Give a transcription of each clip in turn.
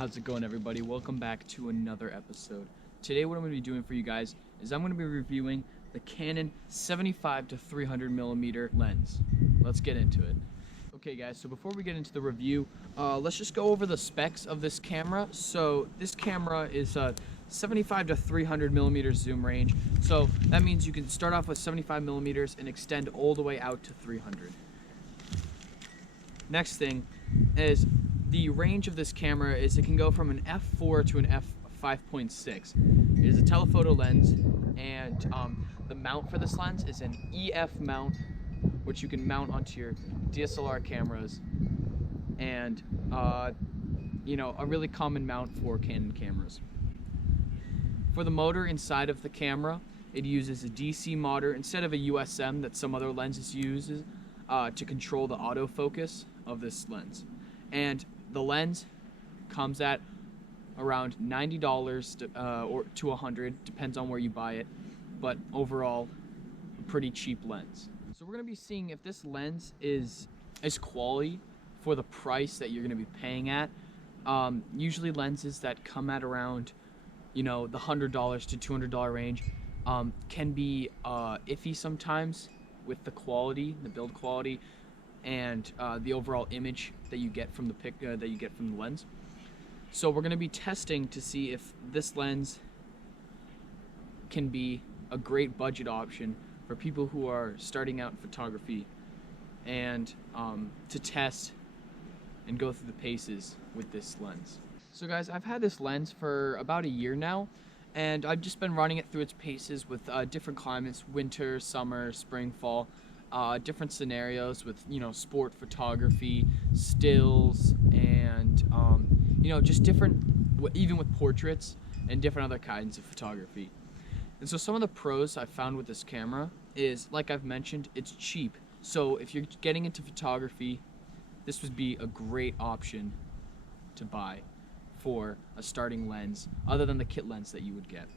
How's it going, everybody? Welcome back to another episode. Today what I'm going to be doing for you guys is I'm going to be reviewing the Canon 75 to 300 millimeter lens. Let's get into it. Okay guys, so before we get into the review, let's just go over the specs of this camera. So this camera is a 75 to 300 millimeter zoom range. So that means you can start off with 75 millimeters and extend all the way out to 300. Next thing is the range of this camera is it can go from an f4 to an f5.6. It is a telephoto lens, and the mount for this lens is an EF mount, which you can mount onto your DSLR cameras, and a really common mount for Canon cameras. For the motor inside of the camera, it uses a DC motor instead of a USM that some other lenses use to control the autofocus of this lens. And the lens comes at around $90 to $100, depends on where you buy it, but overall, a pretty cheap lens. So we're going to be seeing if this lens is quality for the price that you're going to be paying at. Usually lenses that come at around, the $100 to $200 range can be iffy sometimes with the quality, the build quality, and the overall image that you get from the lens. So we're going to be testing to see if this lens can be a great budget option for people who are starting out in photography, and to test and go through the paces with this lens. So guys, I've had this lens for about a year now, and I've just been running it through its paces with different climates: winter, summer, spring, fall. Different scenarios with sport photography, stills, and just different, even with portraits and different other kinds of photography. And so some of the pros I've found with this camera is, like I've mentioned, it's cheap. So if you're getting into photography, this would be a great option to buy for a starting lens, other than the kit lens that you would get.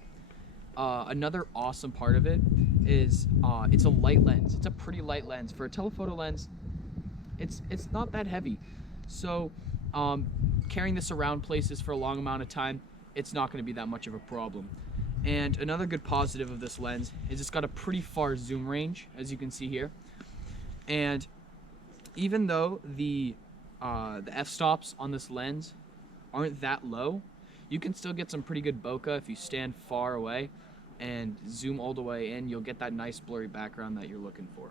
Another awesome part of it is it's a light lens. It's a pretty light lens. For a telephoto lens, it's not that heavy. So carrying this around places for a long amount of time, it's not going to be that much of a problem. And another good positive of this lens is it's got a pretty far zoom range, as you can see here. And even though the f-stops on this lens aren't that low, you can still get some pretty good bokeh if you stand far away and zoom all the way in. You'll get that nice blurry background that you're looking for.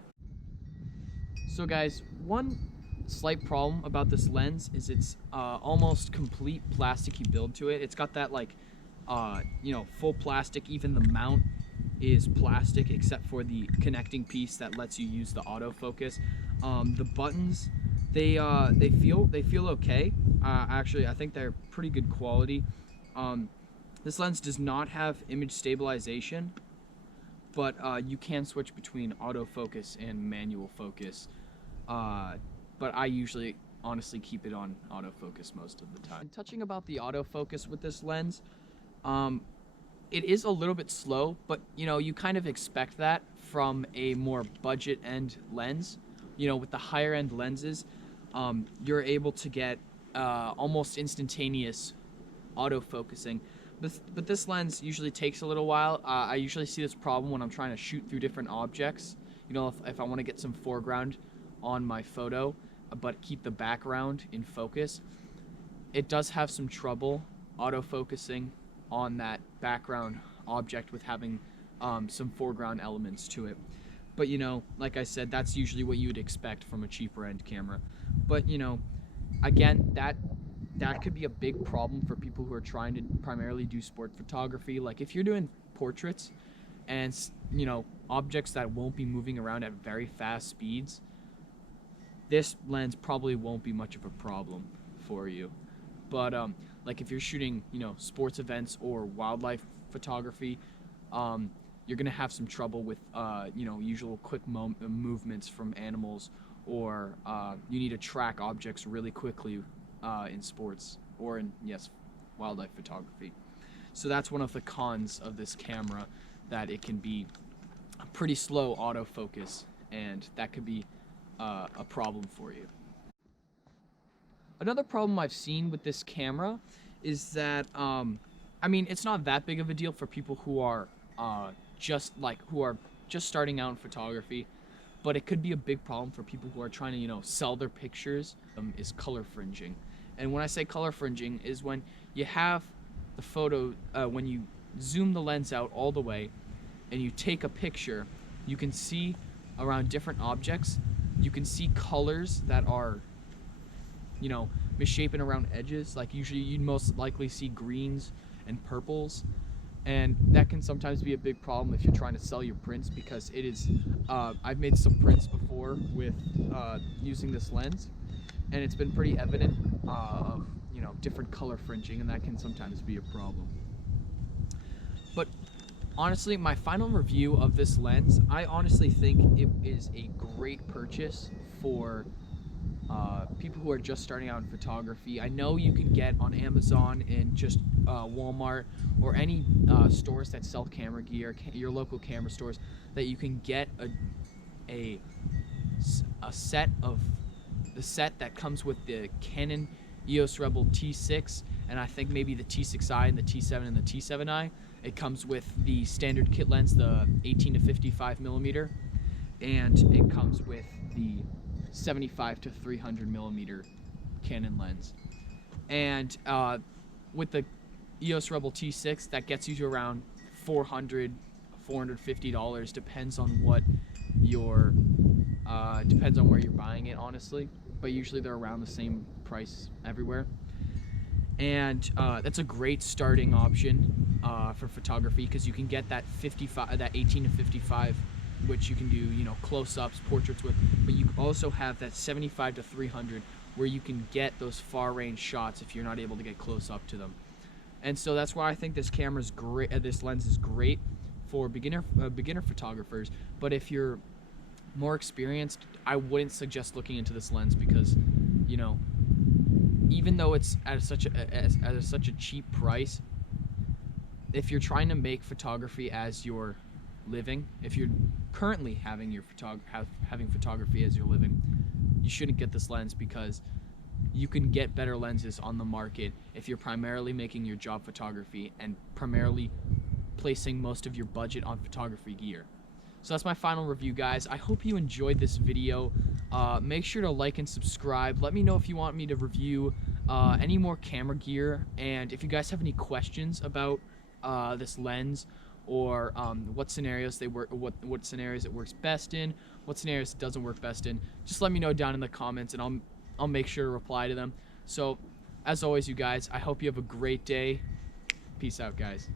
So guys, one slight problem about this lens is it's almost complete plasticky build to it. It's got that full plastic. Even the mount is plastic except for the connecting piece that lets you use the autofocus. The buttons, they feel okay. Actually, I think they're pretty good quality. This lens does not have image stabilization, but you can switch between autofocus and manual focus. But I usually honestly keep it on autofocus most of the time. And touching about the autofocus with this lens, it is a little bit slow, but you kind of expect that from a more budget end lens. With the higher end lenses, you're able to get almost instantaneous autofocusing. But this lens usually takes a little while. I usually see this problem when I'm trying to shoot through different objects. If I want to get some foreground on my photo, but keep the background in focus, it does have some trouble autofocusing on that background object with having some foreground elements to it. But like I said, that's usually what you would expect from a cheaper end camera. But again, that could be a big problem for people who are trying to primarily do sport photography. Like if you're doing portraits and objects that won't be moving around at very fast speeds, this lens probably won't be much of a problem for you. But like if you're shooting sports events or wildlife photography, you're gonna have some trouble with usual quick movements from animals, or you need to track objects really quickly in sports or in wildlife photography. So that's one of the cons of this camera, that it can be a pretty slow autofocus, and that could be a problem for you. Another problem I've seen with this camera is that I mean, it's not that big of a deal for people who are who are just starting out in photography, but it could be a big problem for people who are trying to, you know, sell their pictures. Is color fringing. And when I say color fringing is when you have the photo, when you zoom the lens out all the way and you take a picture, you can see around different objects, you can see colors that are, you know, misshapen around edges. Like usually you'd most likely see greens and purples, and that can sometimes be a big problem if you're trying to sell your prints, because it is I've made some prints before with using this lens, and it's been pretty evident of, you know, different color fringing, and that can sometimes be a problem. But honestly, my final review of this lens, I honestly think it is a great purchase for people who are just starting out in photography. I know you can get on Amazon and just Walmart or any stores that sell camera gear, your local camera stores, that you can get a set of the set that comes with the Canon EOS Rebel T6, and I think maybe the T6i and the T7 and the T7i. It comes with the standard kit lens, the 18 to 55 millimeter, and it comes with the 75 to 300 millimeter Canon lens. And with the EOS Rebel T6, that gets you to around $450. Depends on what your depends on where you're buying it, honestly. But usually they're around the same price everywhere. And that's a great starting option for photography, because you can get that 18 to 55, which you can do, you know, close-ups, portraits with, but you also have that 75 to 300 where you can get those far-range shots if you're not able to get close up to them. And so that's why I think this camera's great. This lens is great for beginner photographers. But if you're more experienced, I wouldn't suggest looking into this lens, because, you know, even though it's at such a cheap price, if you're trying to make photography as your living, if you're currently having having photography as your living, you shouldn't get this lens, because you can get better lenses on the market if you're primarily making your job photography and primarily placing most of your budget on photography gear. So that's my final review, guys. I hope you enjoyed this video. Make sure to like and subscribe. Let me know if you want me to review any more camera gear, and if you guys have any questions about this lens, or what scenarios what scenarios it works best in, what scenarios it doesn't work best in, just let me know down in the comments, and I'll make sure to reply to them. So as always, you guys, I hope you have a great day. Peace out, guys.